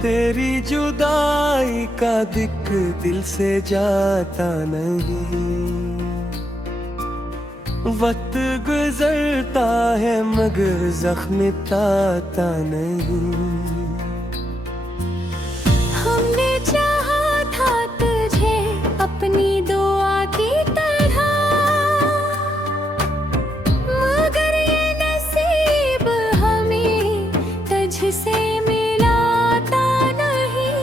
तेरी जुदाई का दिक दिल से जाता नहीं। वक्त गुजरता है मगर जख्म मिटाता नहीं। हमने चाहा था तुझे अपनी दुआ की तरह, मगर ये नसीब हमें तुझसे मिलाता नहीं।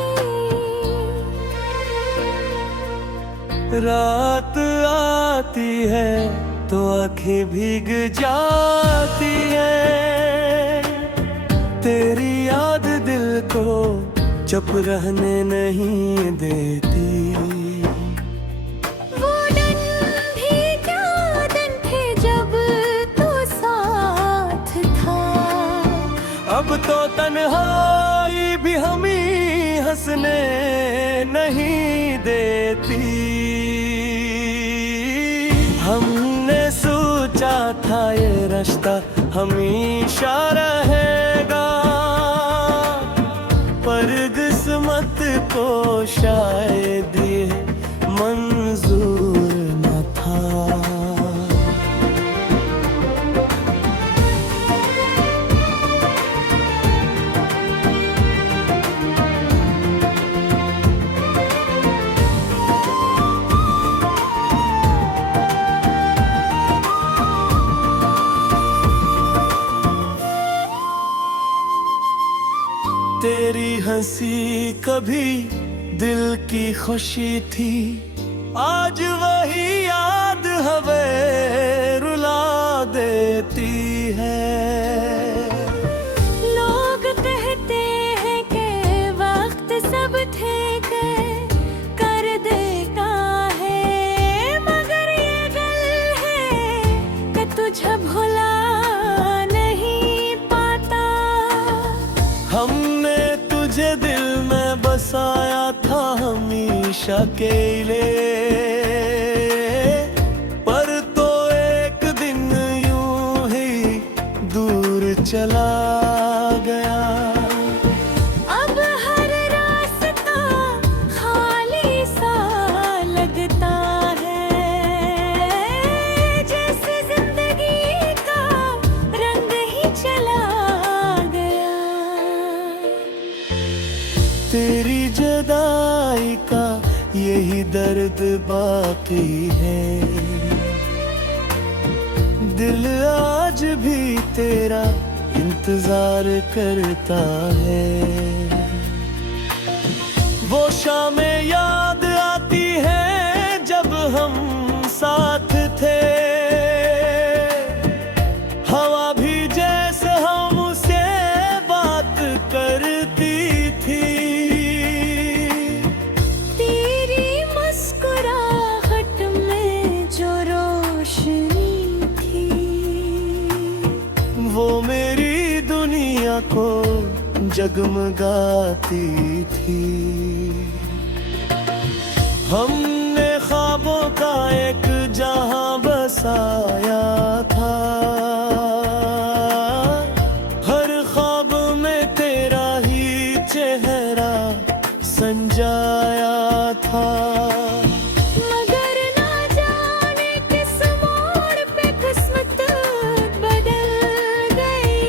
रात आती है तो आंखें भीग जाती है। तेरी याद दिल को चुप रहने नहीं देती। वो दिन भी क्या दिन थे जब तू साथ था। अब तो तन्हाई भी हमें हंसने नहीं देती। हमने सोचा था ये रास्ता हमेशा रहेगा, पर किस्मत को शायद ये मंजूर न था। तेरी हंसी कभी दिल की खुशी थी, आज वही याद हमें रुला देती है। लोग कहते हैं कि वक्त सब ठीक कर देता है, मगर ये गल है कि तुझे भुला नहीं पाता। हमने तुझे दिल में बसाया था हमेशा के लिए, पर तो एक दिन यूं ही दूर चला गया। अब हर रास्ता खाली सा लगता है, जैसे जिंदगी का रंग ही चला गया। तेरी जुदाई का यही दर्द बाकी है, दिल आज भी तेरा इंतजार करता है। वो शामें याद आती है जब हम साथ थे, हवा भी जैसे हमसे बात करती थी। तेरी मुस्कुराहट में जो रोशनी थी, वो मेरी दुनिया को जगमगाती थी। हमने ख्वाबों का एक जहां बसाया था, हर ख्वाब में तेरा ही चेहरा संजाया था। मगर ना जाने किस मोड़ पे किस्मत बदल गई,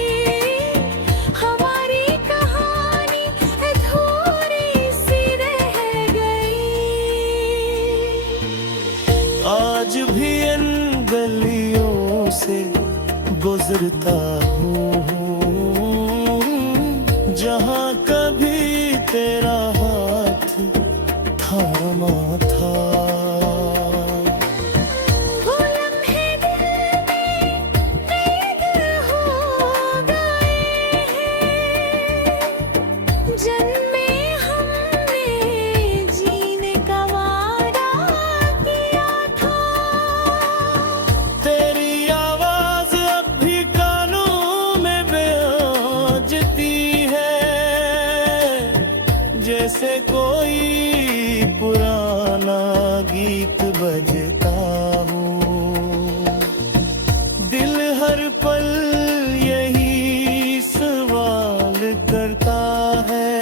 हमारी कहानी अधूरी सी रह गई। आज भी इन गलियों से गुजरता हूँ, जहाँ कभी तेरा हाथ थामा था। वो लम्हे दिल में कैद हो गए हैं, जन्मे हमने जीने का वादा किया था। तेरी आवाज अब भी कानों में बजती है, जैसे कोई पुराना गीत बजता हो। दिल हर पल यही सवाल करता है,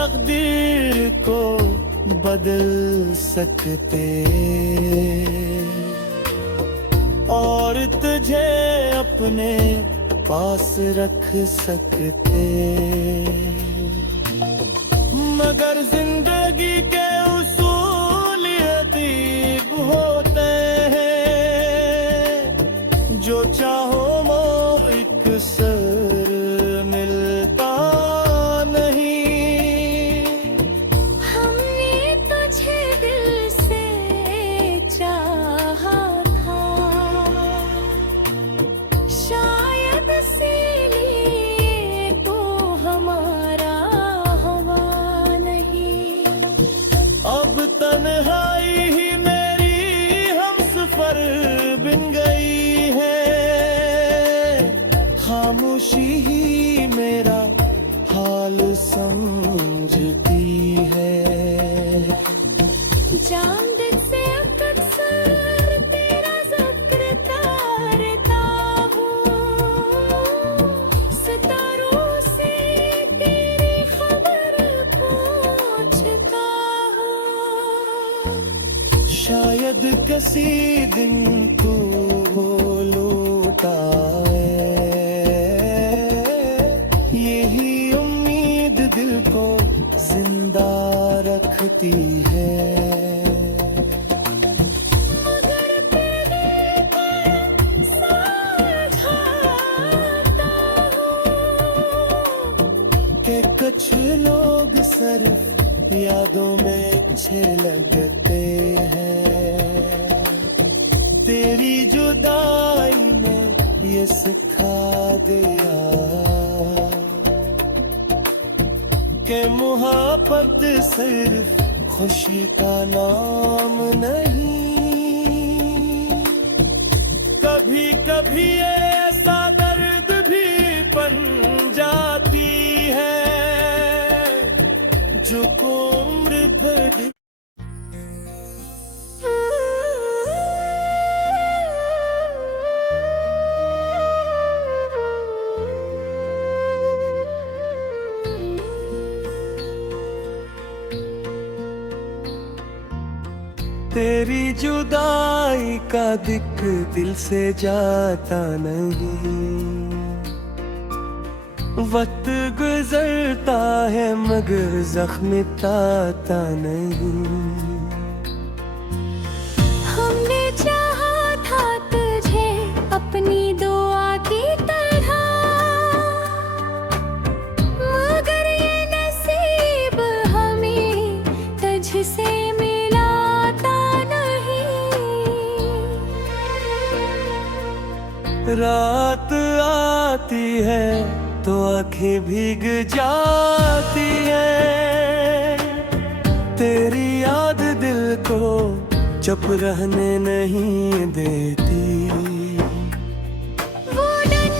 तकदीर को बदल सकते और तुझे अपने पास रख सकते, मगर जिंदगी के उसूल अजीब होते हैं, जो चाहो वो एक सर मिलता नहीं। हमने तुझे दिल से चाहा था, शायद इसीलिए तो हमारा हवा नहीं। अब तन्हाई ही मेरी हमसफर बन गई है, खामोशी ही मेरा हाल समझती है। चांद से अक्सर तेरा जिक्र करता हूँ, सितारों से तेरी खबर पूछता हूँ। शायद किसी दिन तू लौट आए, यही उम्मीद दिल को जिंदा रखती है। मगर तेरे पर समझाता हूँ कि कुछ लोग सिर्फ यादों में अच्छे लगते हैं, तेरी जुदाई ने ये सिखा दिया कि मोहब्बत सिर्फ खुशी का नाम नहीं। कभी कभी ऐसा दर्द भी बन जाती है जो उम्र भर तेरी जुदाई का दिक दिल से जाता नहीं। वक्त गुजरता है मगर जख्म मिटाता नहीं। हमने चाहा था तुझे अपनी दुआ की तरह, मगर ये नसीब हमें तुझसे मिलाता नहीं। रात आती है तो आंखें भीग जाती है, तेरी याद दिल को चुप रहने नहीं देती। वो दिन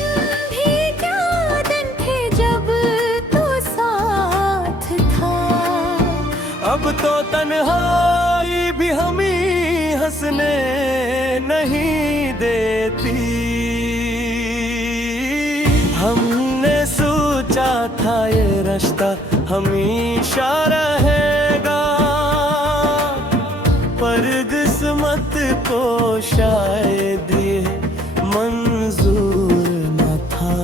भी क्या दिन थे जब तू साथ था, अब तो तन्हाई भी हमें हंसने नहीं देती। हमने सोचा था ये रास्ता हमेशा रहेगा, पर किस्मत को शायद ये मंजूर न था।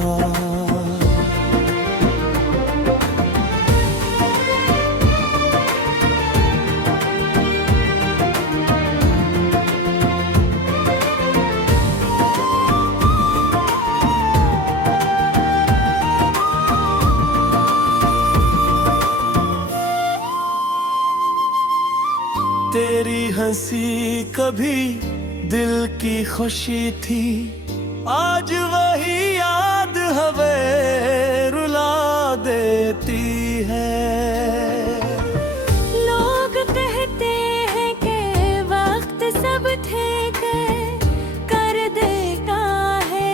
तेरी हंसी कभी दिल की खुशी थी, आज वही याद हमें रुला देती है। लोग कहते हैं कि वक्त सब ठीक कर देता है,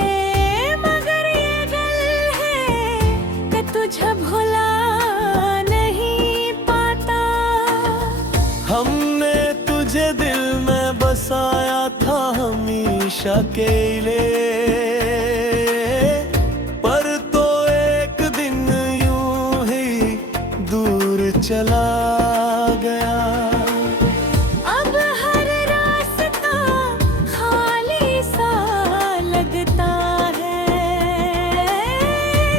मगर ये गल है कि तुझे भुला नहीं पाता। हमने तुझे दिल में बसाया था हमेशा के लिए, पर तो एक दिन यूं ही दूर चला गया। अब हर रास्ता खाली सा लगता है,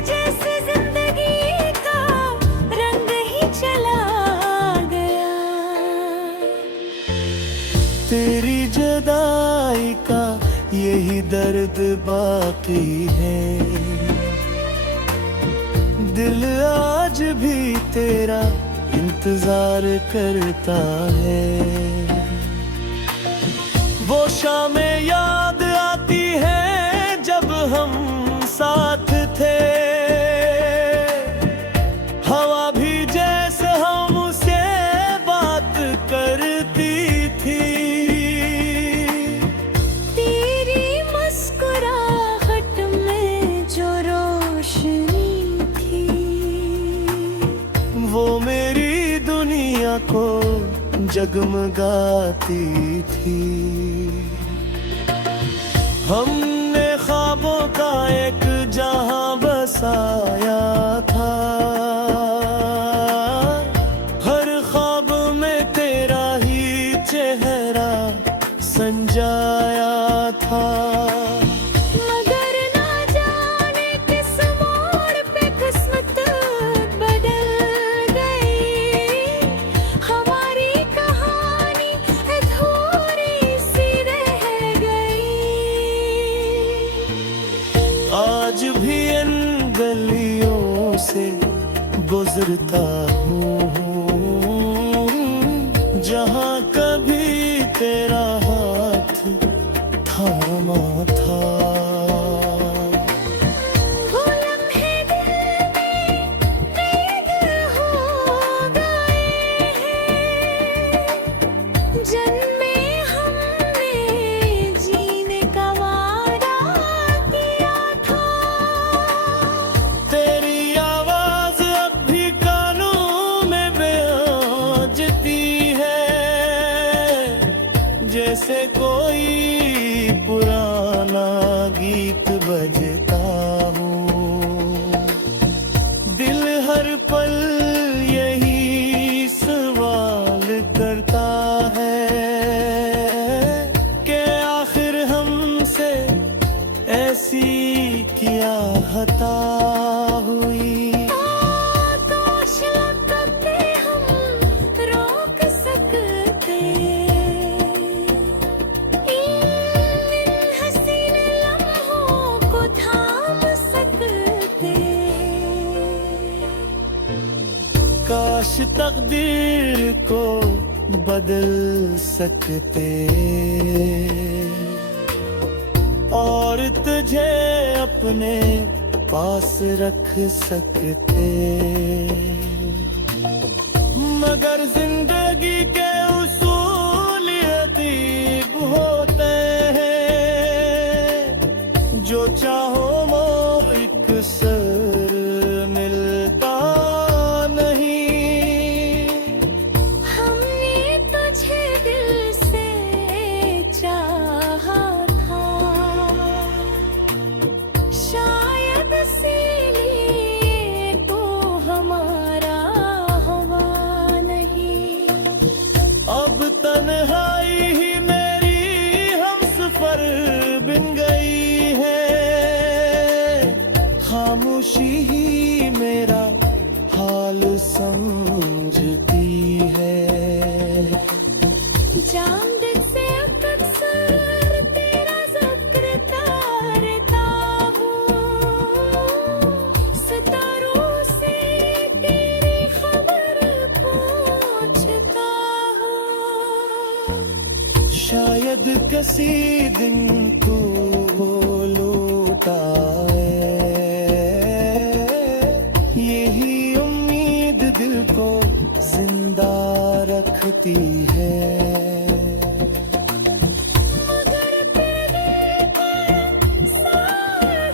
जैसे जिंदगी का रंग ही चला गया। तेरी जुदाई का यही दर्द बाकी है, दिल आज भी तेरा इंतजार करता है। वो शामें याद आती है जब हम साथ थे, हवा भी जैसे हमसे बात करती थी। तेरी मुस्कुराहट में जो रोशनी थी, वो मेरी दुनिया को जगमगाती थी। हमने ख्वाबों का एक जहां बसाया था, हर ख्वाब में तेरा ही चेहरा संजाया था। मगर ना जाने किस मोड़ पे किस्मत बदल गई, हमारी कहानी अधूरी सी रह गई। आज भी इन गलियों से गुजरता हूँ, जहाँ कभी तेरा हाथ थामा था। वो लम्हे दिल में कैद हो गए हैं, जन्मे हमने जीने का वादा किया था। तेरी आवाज अब भी कानों में बजती है, जैसे कोई पुराना गीत बजता हो। दिल हर पल यही सवाल करता है कि आखिर हमसे ऐसी क्या खता हुई। आकाश लगते हम रोक सकते, इन हसीन लम्हों को थाम सकते। काश तकदीर को बदल सकते और तुझे अपने पास रख सकते, मगर जिंदगी के उसूल अतीब होते हैं, जो चाहो वो एक सर मिलता नहीं। हमने तुझे दिल से चाहा था, शायद इसीलिए तो हमारा हवा नहीं। अब तन्हाई ही मेरी हमसफर बन गई है, खामोशी ही मेरा हाल समझती है। चांद से अक्सर तेरा जिक्र करता हूँ, सितारों से तेरी खबर पूछता हूँ। शायद किसी दिन तू लौटा यही उम्मीद दिल को जिंदा रखती है। मगर तेरे पर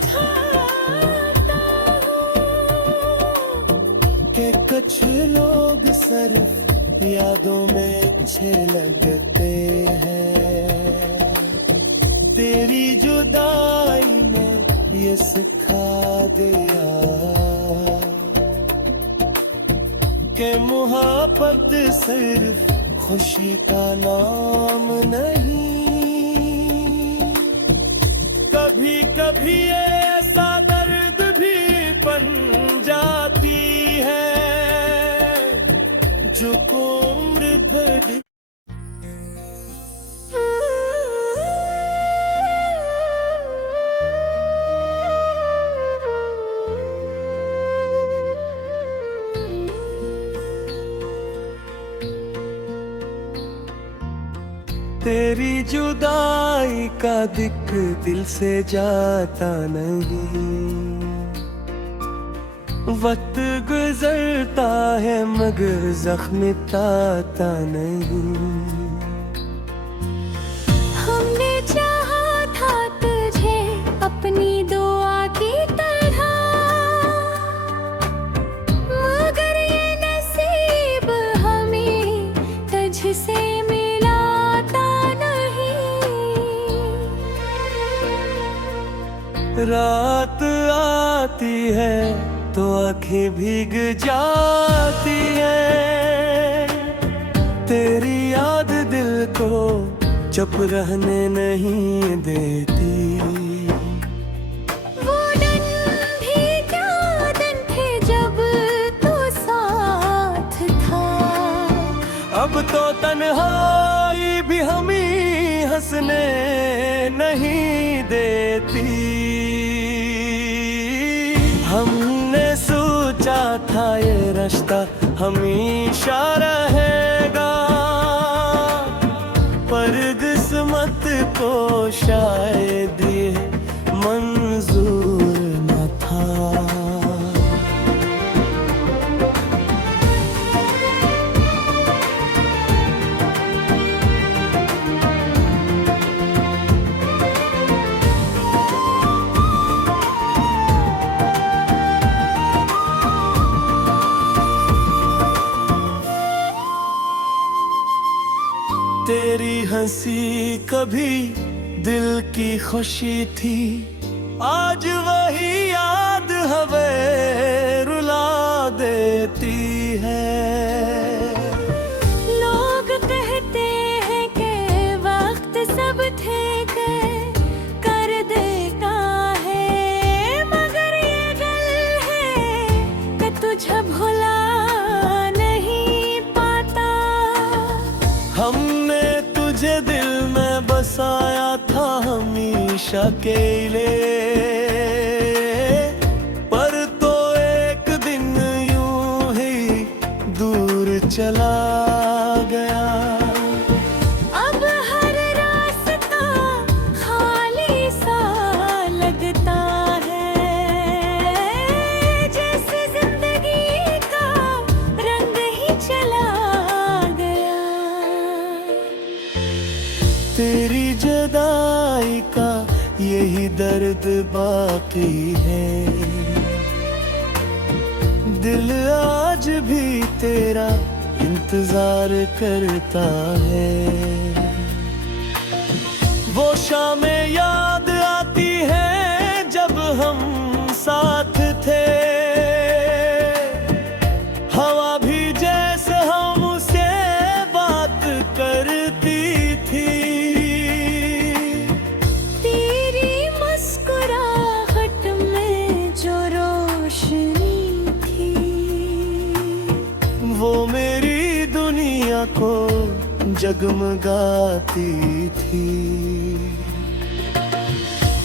समझाता हूँ कि कुछ लोग सिर्फ यादों में अच्छे लगते हैं, तेरी जुदाई ने ये सिखा दिया के मोहब्बत सिर्फ खुशी का नाम नहीं, कभी कभी ऐसा दर्द भी बन जाती है जो को उम्र भर। तेरी जुदाई का दिक दिल से जाता नहीं, वक्त गुजरता है मगर जख्म मिटाता नहीं। हमने चाहा था तुझे अपनी दुआ की तरह, मगर ये नसीब हमें तुझसे रात आती है तो आंखें भीग जाती है, तेरी याद दिल को चुप रहने नहीं देती। वो दिन भी क्या दिन थे जब तू साथ था, अब तो तन्हाई भी हमें हंसने नहीं देती। हमने सोचा था ये रिश्ता हमेशा रहेगा, पर किस्मत को शायद ये मंजूर न था। तेरी हंसी कभी दिल की खुशी थी, आज वही याद हमें रुला देती है। लोग कहते हैं कि वक्त सब थे कर देता है, मगर ये गल है कि तुझे भुला नहीं पाता। हमने तुझे दिल में बसाया था हमेशा के लिए, पर तो एक दिन यूं ही दूर चला गया। अब हर रास्ता खाली सा लगता है, जैसे जिंदगी का रंग ही चला गया। तेरी जुदाई का यही दर्द बाकी है, दिल आज भी तेरा इंतजार करता है। वो शामें याद आती है जब हम साथ थे, हवा भी जैसे हमसे बात करती थी। तेरी मुस्कुराहट में जो रोशनी थी, वो मेरी दुनिया को जगमगाती थी।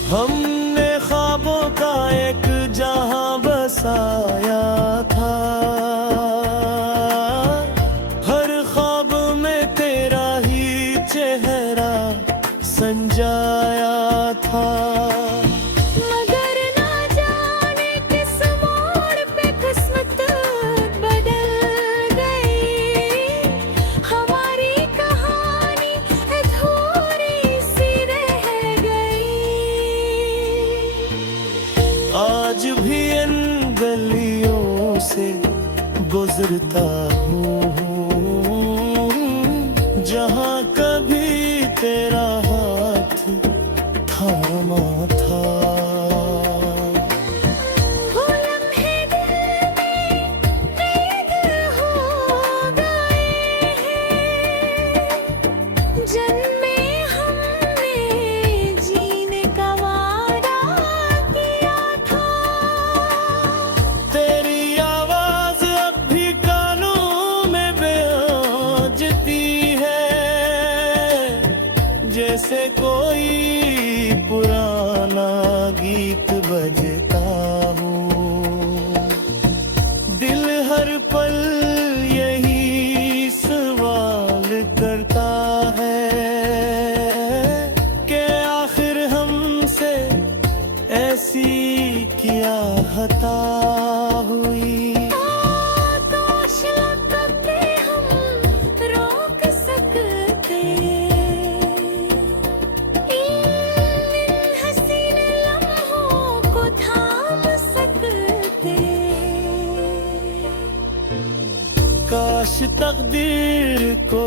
हमने ख्वाबों का एक जहां बसाया था, हर ख्वाब में तेरा ही चेहरा संजाया था। मगर ना जाने किस मोड़ पे किस्मत बदल गई, हमारी कहानी अधूरी सी रह गई। आज भी इन गलियों से गुजरता हूँ जहाँ कभी तेरा हाथ थामा था। वो लम्हे दिल में कैद हो जैसे कोई पुराना गीत बजता हो। दिल हर पल यही सवाल करता है कि आखिर हमसे ऐसी क्या खता हुई। आकाश लगते हम रोक सकते, इन हसीन लम्हों को थाम सकते। काश तकदीर को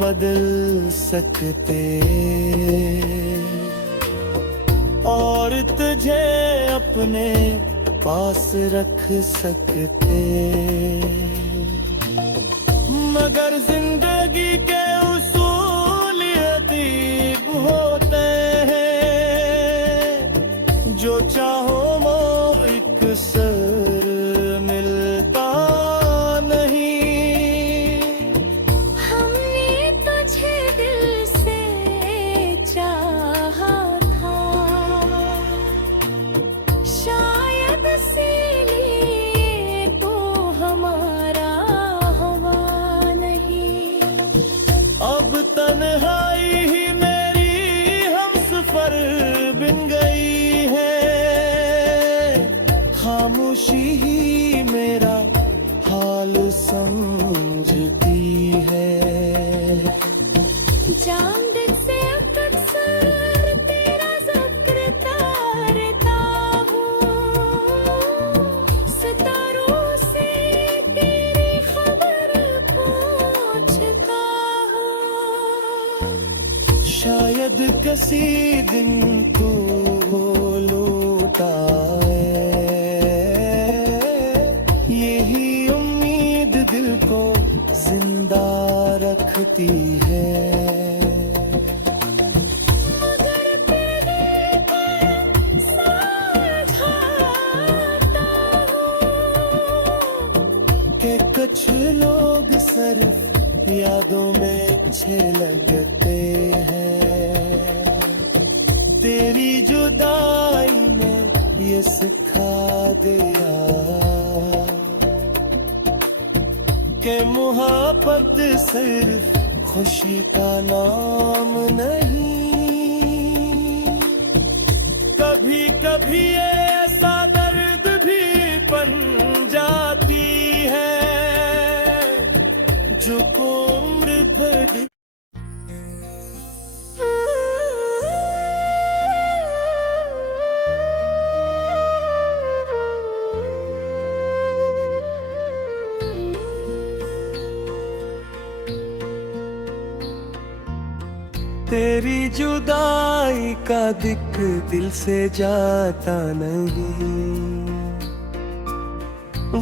बदल सकते और तुझे अपने पास रख सकते, मगर जिंदगी के उसूल अजीब होते हैं। जो चाहो वो एक सर मिलता नहीं। हमने तुझे दिल से चाहा था, शायद इसीलिए तो हमारा हवा नहीं। अब तन्हाई ही मेरी हमसफर बन गई है, खामोशी ही मेरा हाल समझती है। जामदिल से अक्सर तेरा जिक्र करता हूँ, सितारों से तेरी खबर पूछता हूँ। शायद किसी दिन तू लौटा यही उम्मीद दिल को जिंदा रखती है। मगर तेरे पर समझाता हूँ कि कुछ लोग सिर्फ यादों में अच्छे लगते हैं। तेरी जुदाई ने ये सिखा दिया कि मोहब्बत सिर्फ खुशी का नाम नहीं। कभी कभी ऐसा दर्द भी बन जाती है जो उम्र भर। तेरी जुदाई का दिक दिल से जाता नहीं।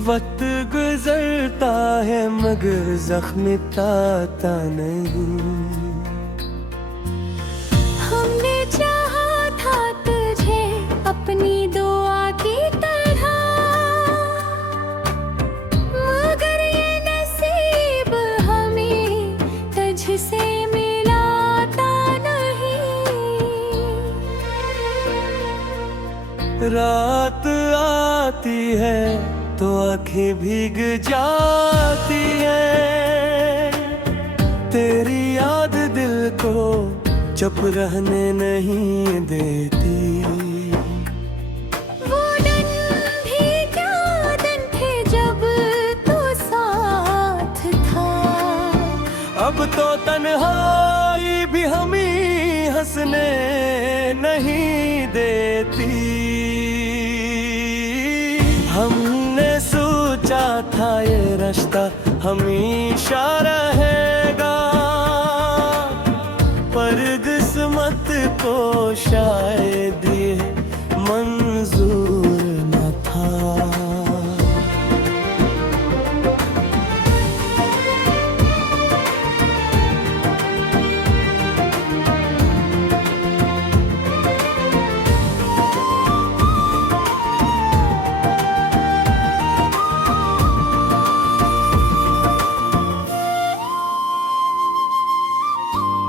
वक्त गुजरता है मगर जख्म मिटाता नहीं। हमने चाहा था तुझे अपनी दुआ की तरह, मगर ये नसीब हमें तुझसे मिलाता नहीं। रात आती है तो आंखें भीग जाती है। तेरी याद दिल को चुप रहने नहीं देती। वो दिन भी क्या दिन थे जब तू साथ था। अब तो तन्हाई भी हमें हंसने नहीं देती। हमने सोचा था ये रिश्ता हमेशा रहेगा, पर किस्मत को शायद ये मंजूर न था।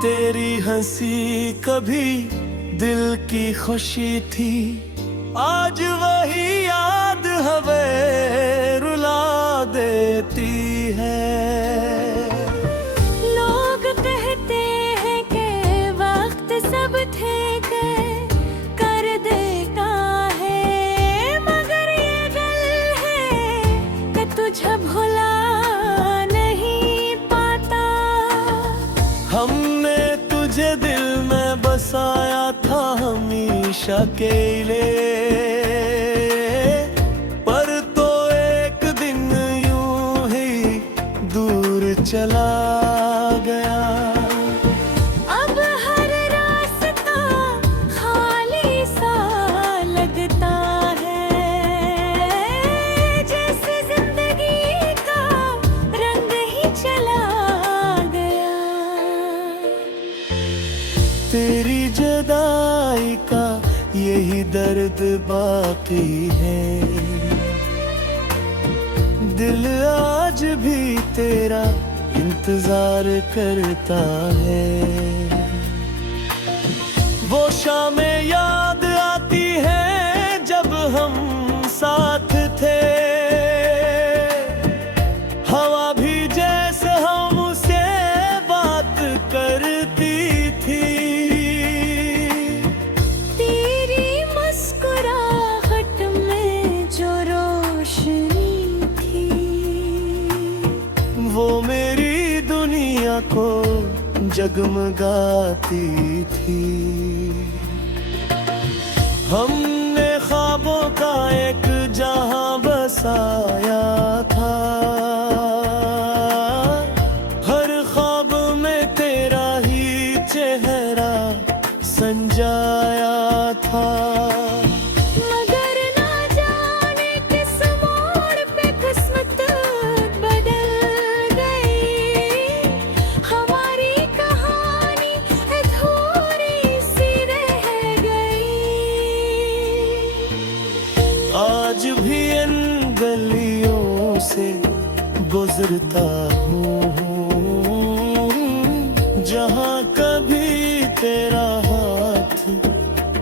तेरी हंसी कभी दिल की खुशी थी, आज वही याद हमें रुला देती है। लोग कहते हैं कि वक्त सब ठीक कर देता है, मगर ये गल है कि तुझे भुला नहीं पाता। हमने तुझे दिल में बसाया था हमेशा के लिए, पर तो एक दिन यूं ही दूर चला गया। अब हर रास्ता खाली सा लगता है, जैसे जिंदगी का रंग ही चला गया। तेरी जुदाई का यही दर्द बाकी है, दिल आज भी तेरा इंतजार करता है। वो शामें याद आती है जब हम साथ थे, हवा भी जैसे हमसे बात करती थी। तेरी मुस्कुराहट में जो रोशनी थी, वो मेरी दुनिया को जगमगाती थी। हमने ख्वाबों का एक जहां बसाया था, हर ख्वाब में तेरा ही चेहरा संजाया था। मगर ना जाने किस मोड़ पे किस्मत बदल गई, हमारी कहानी अधूरी सी रह गई। आज भी इन गलियों से गुजरता हूँ, जहाँ कभी तेरा हाथ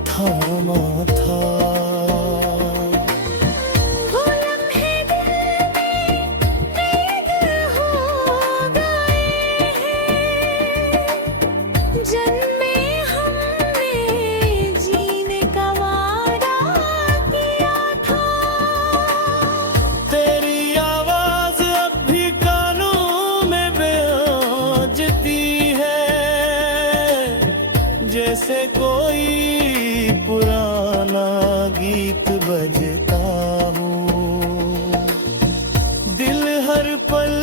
थामा था। वो लम्हे दिल में कैद हो गए हैं, जन्मे हमने जीने का वादा किया था। तेरी आवाज अब भी कानों में बजती है, जैसे कोई पुराना गीत बजता हो। दिल हर पल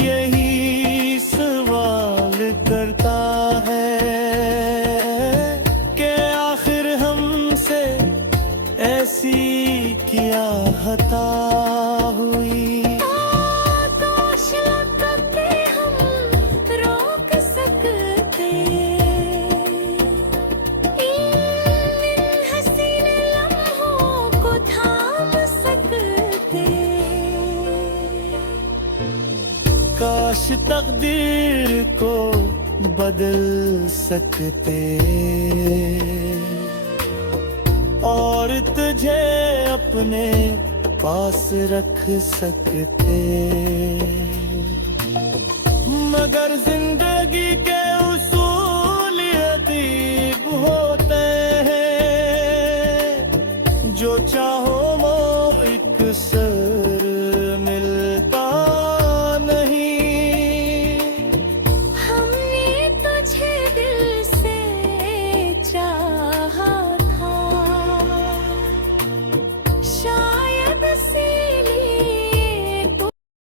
यही सवाल करता है कि आखिर हमसे ऐसी क्या खता हुई। काश लगते हम रोक सकते इन हसीन लम्हों को, थाम सकते। काश तकदीर को बदल सकते और तुझे अपने पास रख सकते, मगर जिंदगी के उसूल अतीब होते हैं, जो चाहो वो एक